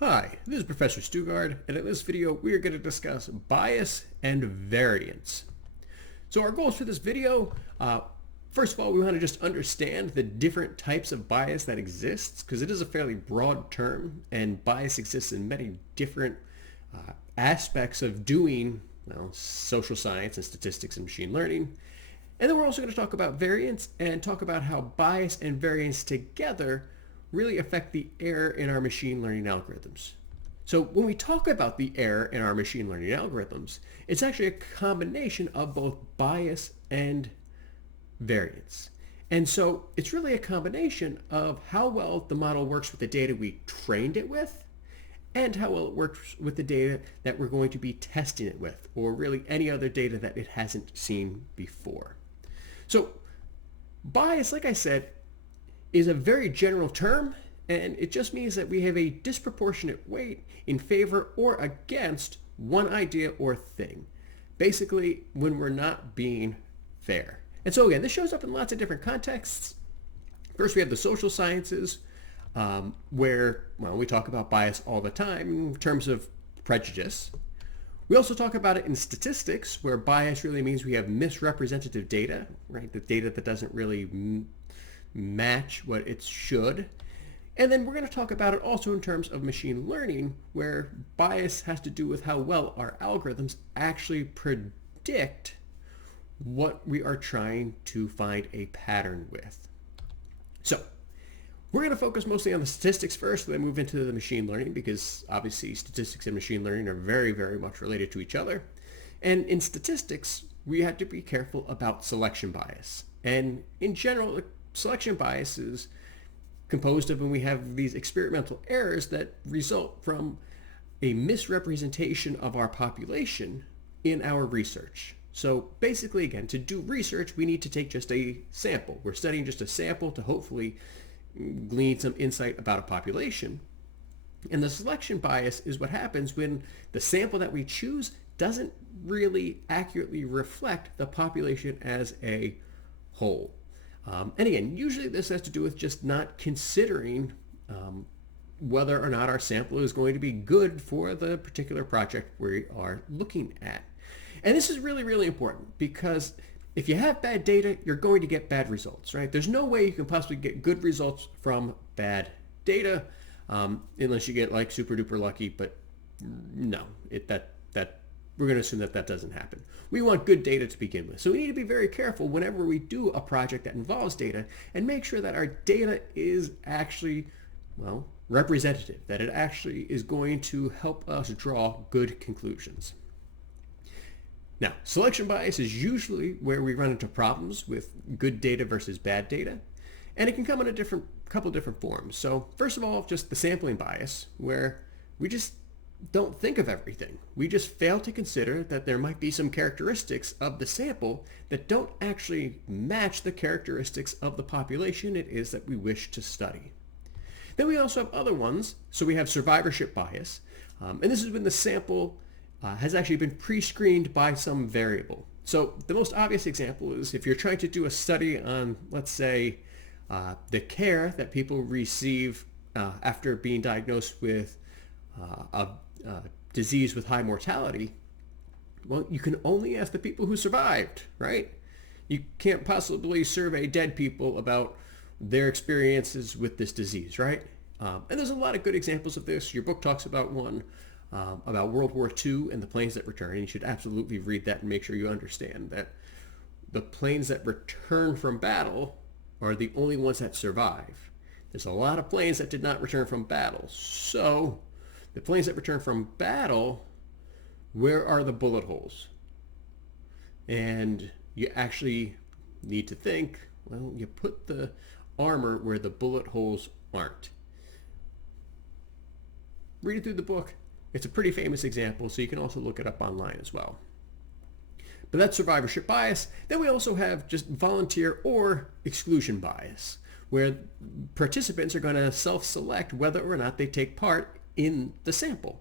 Hi, this is Professor Stugard, and in this video we are going to discuss bias and variance. So our goals for this video, first of all, we want to just understand the different types of bias that exists, because it is a fairly broad term, and bias exists in many different aspects of doing social science and statistics and machine learning. And then we're also going to talk about variance and talk about how bias and variance together really affect the error in our machine learning algorithms. So when we talk about the error in our machine learning algorithms, it's actually a combination of both bias and variance. And so it's really a combination of how well the model works with the data we trained it with and how well it works with the data that we're going to be testing it with, or really any other data that it hasn't seen before. So bias, like I said, is a very general term, and it just means that we have a disproportionate weight in favor or against one idea or thing, basically when we're not being fair. And so again, this shows up in lots of different contexts. First, we have the social sciences, where we talk about bias all the time in terms of prejudice. We also talk about it in statistics, where bias really means we have misrepresentative data, right? The data that doesn't really match what it should. And then we're going to talk about it also in terms of machine learning, where bias has to do with how well our algorithms actually predict what we are trying to find a pattern with. So we're going to focus mostly on the statistics first, and then move into the machine learning, because obviously statistics and machine learning are very, very much related to each other. And in statistics, we have to be careful about selection bias. And in general, selection bias is composed of when we have these experimental errors that result from a misrepresentation of our population in our research. So basically, again, to do research, we need to take just a sample. We're studying just a sample to hopefully glean some insight about a population. And the selection bias is what happens when the sample that we choose doesn't really accurately reflect the population as a whole. And again, usually this has to do with just not considering whether or not our sample is going to be good for the particular project we are looking at. And this is really, really important, because if you have bad data, you're going to get bad results, right? There's no way you can possibly get good results from bad data, unless you get like super duper lucky, but no, we're going to assume that that doesn't happen. We want good data to begin with. So we need to be very careful whenever we do a project that involves data, and make sure that our data is actually, representative, that it actually is going to help us draw good conclusions. Now, selection bias is usually where we run into problems with good data versus bad data, and it can come in a couple different forms. So first of all, just the sampling bias, where we just don't think of everything. We just fail to consider that there might be some characteristics of the sample that don't actually match the characteristics of the population it is that we wish to study. Then we also have other ones. So we have survivorship bias, and this is when the sample has actually been pre-screened by some variable. So the most obvious example is if you're trying to do a study on, let's say, the care that people receive after being diagnosed with a disease with high mortality. Well, you can only ask the people who survived, right? You can't possibly survey dead people about their experiences with this disease, right? And there's a lot of good examples of this. Your book talks about one about World War II and the planes that return, and you should absolutely read that and make sure you understand that the planes that return from battle are the only ones that survive. There's a lot of planes that did not return from battle. So the planes that return from battle, where are the bullet holes? And you actually need to think, you put the armor where the bullet holes aren't. Read it through the book. It's a pretty famous example, so you can also look it up online as well. But that's survivorship bias. Then we also have just volunteer or exclusion bias, where participants are going to self-select whether or not they take part in the sample.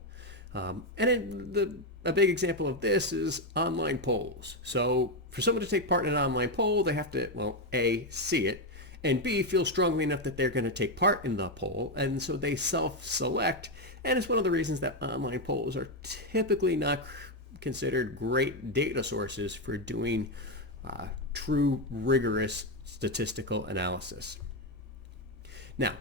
A big example of this is online polls. So for someone to take part in an online poll, they have to, A, see it, and B, feel strongly enough that they're going to take part in the poll, and so they self-select. And it's one of the reasons that online polls are typically not considered great data sources for doing true rigorous statistical analysis. Now,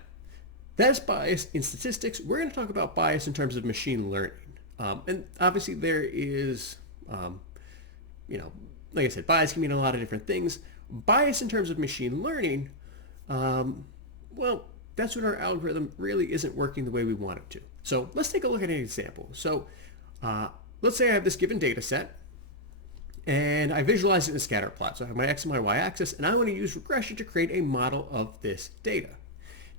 that's bias in statistics. We're going to talk about bias in terms of machine learning. And obviously there is, like I said, bias can mean a lot of different things. Bias in terms of machine learning, well, that's when our algorithm really isn't working the way we want it to. So let's take a look at an example. So let's say I have this given data set, and I visualize it in a scatter plot. So I have my x and my y axis, and I want to use regression to create a model of this data.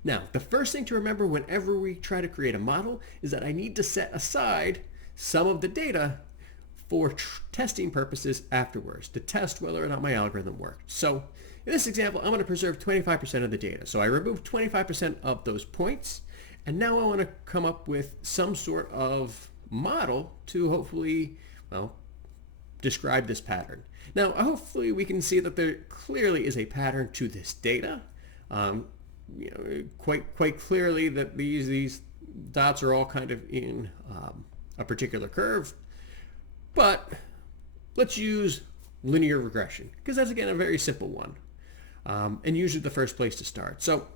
Now, the first thing to remember whenever we try to create a model is that I need to set aside some of the data for testing purposes afterwards to test whether or not my algorithm worked. So in this example, I'm going to preserve 25% of the data. So I remove 25% of those points, and now I want to come up with some sort of model to hopefully, describe this pattern. Now, hopefully we can see that there clearly is a pattern to this data. Quite clearly that these dots are all kind of in a particular curve. But let's use linear regression, because that's, again, a very simple one, and usually the first place to start. So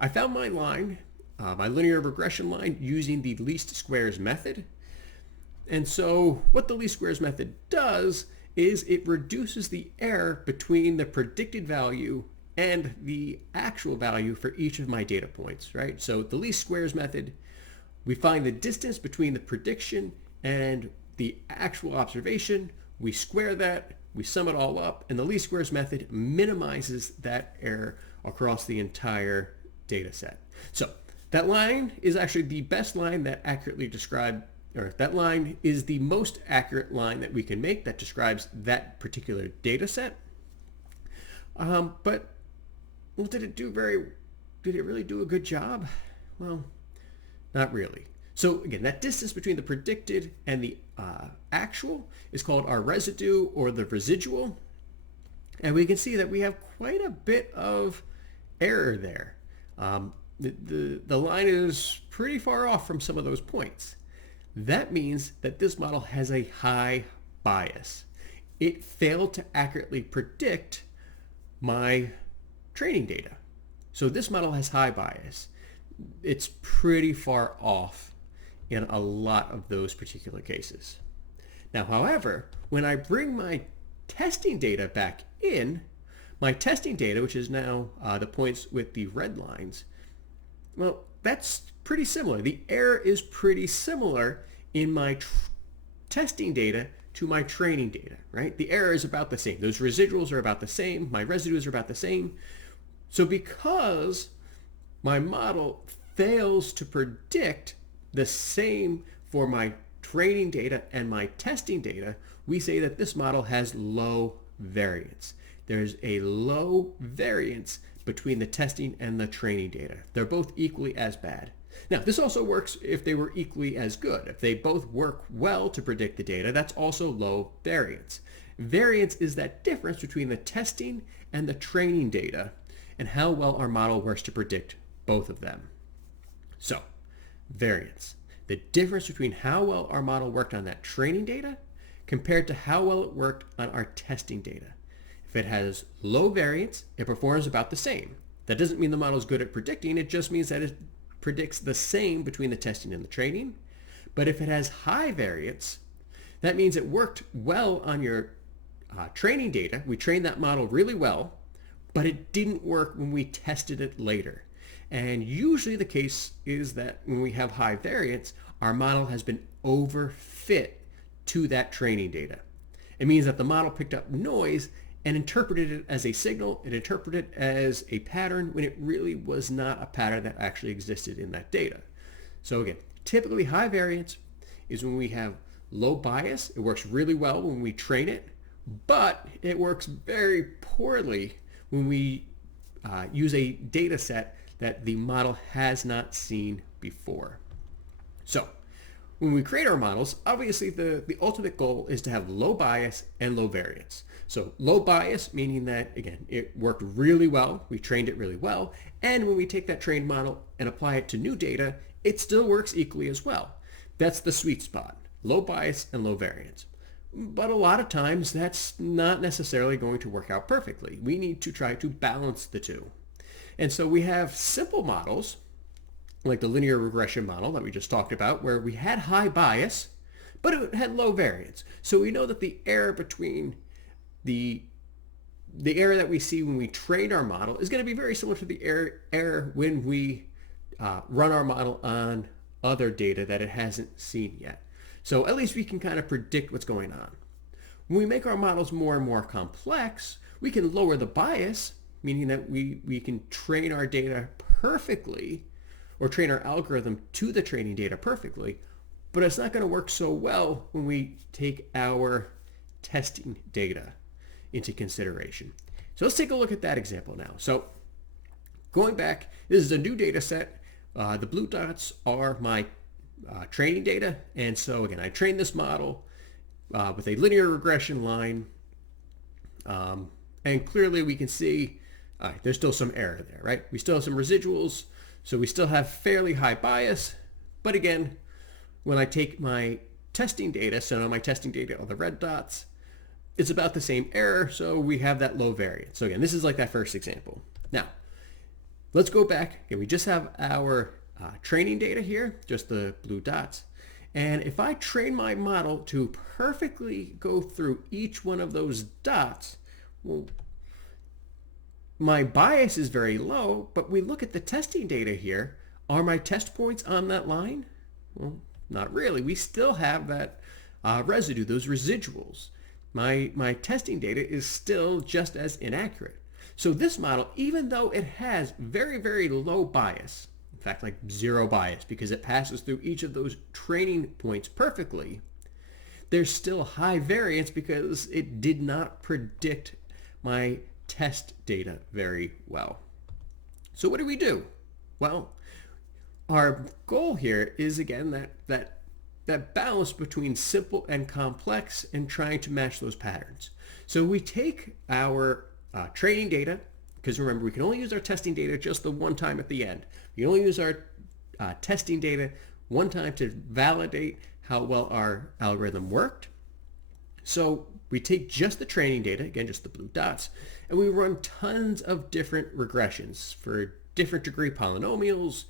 I found my line, my linear regression line, using the least squares method. And so what the least squares method does is it reduces the error between the predicted value and the actual value for each of my data points, right? So the least squares method, we find the distance between the prediction and the actual observation, we square that, we sum it all up, and the least squares method minimizes that error across the entire data set. So that line is actually the best line that accurately that line is the most accurate line that we can make that describes that particular data set. But well, did it really do a good job? Well, not really. So again, that distance between the predicted and the actual is called our residue, or the residual. And we can see that we have quite a bit of error there. The line is pretty far off from some of those points. That means that this model has a high bias. It failed to accurately predict my training data. So this model has high bias. It's pretty far off in a lot of those particular cases. Now, however, when I bring my testing data back in, my testing data, which is now the points with the red lines, well, that's pretty similar. The error is pretty similar in my testing data to my training data, right? The error is about the same. Those residuals are about the same. My residues are about the same. So because my model fails to predict the same for my training data and my testing data, we say that this model has low variance. There's a low variance between the testing and the training data. They're both equally as bad. Now, this also works if they were equally as good. If they both work well to predict the data, that's also low variance. Variance is that difference between the testing and the training data and how well our model works to predict both of them. So, variance, the difference between how well our model worked on that training data compared to how well it worked on our testing data. If it has low variance, it performs about the same. That doesn't mean the model is good at predicting. It just means that it predicts the same between the testing and the training. But if it has high variance, that means it worked well on your training data. We trained that model really well, but it didn't work when we tested it later. And usually the case is that when we have high variance, our model has been overfit to that training data. It means that the model picked up noise and interpreted it as a signal. It interpreted it as a pattern when it really was not a pattern that actually existed in that data. So again, typically high variance is when we have low bias. It works really well when we train it, but it works very poorly when we use a data set that the model has not seen before. So when we create our models, obviously the ultimate goal is to have low bias and low variance. So low bias, meaning that, again, it worked really well, we trained it really well, and when we take that trained model and apply it to new data, it still works equally as well. That's the sweet spot, low bias and low variance. But a lot of times that's not necessarily going to work out perfectly. We need to try to balance the two. And so we have simple models, like the linear regression model that we just talked about, where we had high bias, but it had low variance. So we know that the error between the error that we see when we train our model is going to be very similar to the error when we run our model on other data that it hasn't seen yet. So at least we can kind of predict what's going on. When we make our models more and more complex, we can lower the bias, meaning that we can train our data perfectly, or train our algorithm to the training data perfectly, but it's not going to work so well when we take our testing data into consideration. So let's take a look at that example now. So going back, this is a new data set. The blue dots are my training data. And so again, I trained this model with a linear regression line. And clearly we can see there's still some error there, right? We still have some residuals. So we still have fairly high bias. But again, when I take my testing data, so now my testing data are the red dots, it's about the same error. So we have that low variance. So again, this is like that first example. Now, let's go back. Again, we just have our training data here, just the blue dots. And if I train my model to perfectly go through each one of those dots, well, my bias is very low, but we look at the testing data here. Are my test points on that line? Well, not really. We still have that residue, those residuals. My testing data is still just as inaccurate. So this model, even though it has very, very low bias, in fact, like zero bias because it passes through each of those training points perfectly, there's still high variance because it did not predict my test data very well. So what do we do? Well, our goal here is, again, that balance between simple and complex and trying to match those patterns. So we take our training data, because remember, we can only use our testing data just the one time at the end. We can only use our testing data one time to validate how well our algorithm worked. So we take just the training data, again, just the blue dots, and we run tons of different regressions for different degree polynomials,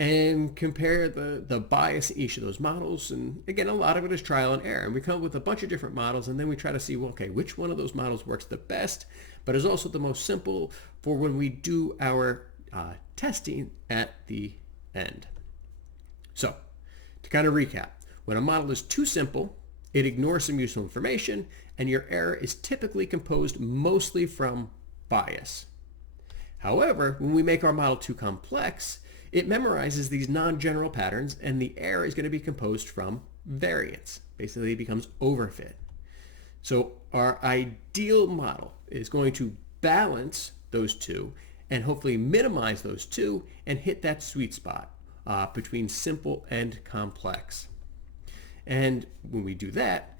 and compare the bias in each of those models. And again, a lot of it is trial and error. And we come up with a bunch of different models, and then we try to see, well, okay, which one of those models works the best, but is also the most simple for when we do our testing at the end. So to kind of recap, when a model is too simple, it ignores some useful information, and your error is typically composed mostly from bias. However, when we make our model too complex, it memorizes these non-general patterns, and the error is going to be composed from variance. Basically, it becomes overfit. So our ideal model is going to balance those two and hopefully minimize those two and hit that sweet spot between simple and complex. And when we do that,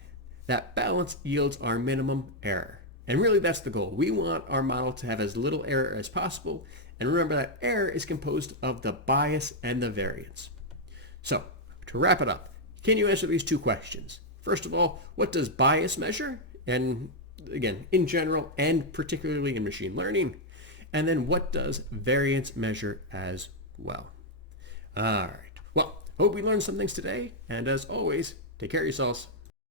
that balance yields our minimum error. And really, that's the goal. We want our model to have as little error as possible. And remember that error is composed of the bias and the variance. So to wrap it up, can you answer these two questions? First of all, what does bias measure? And again, in general and particularly in machine learning. And then what does variance measure as well? All right. Well, hope we learned some things today. And as always, take care of yourselves.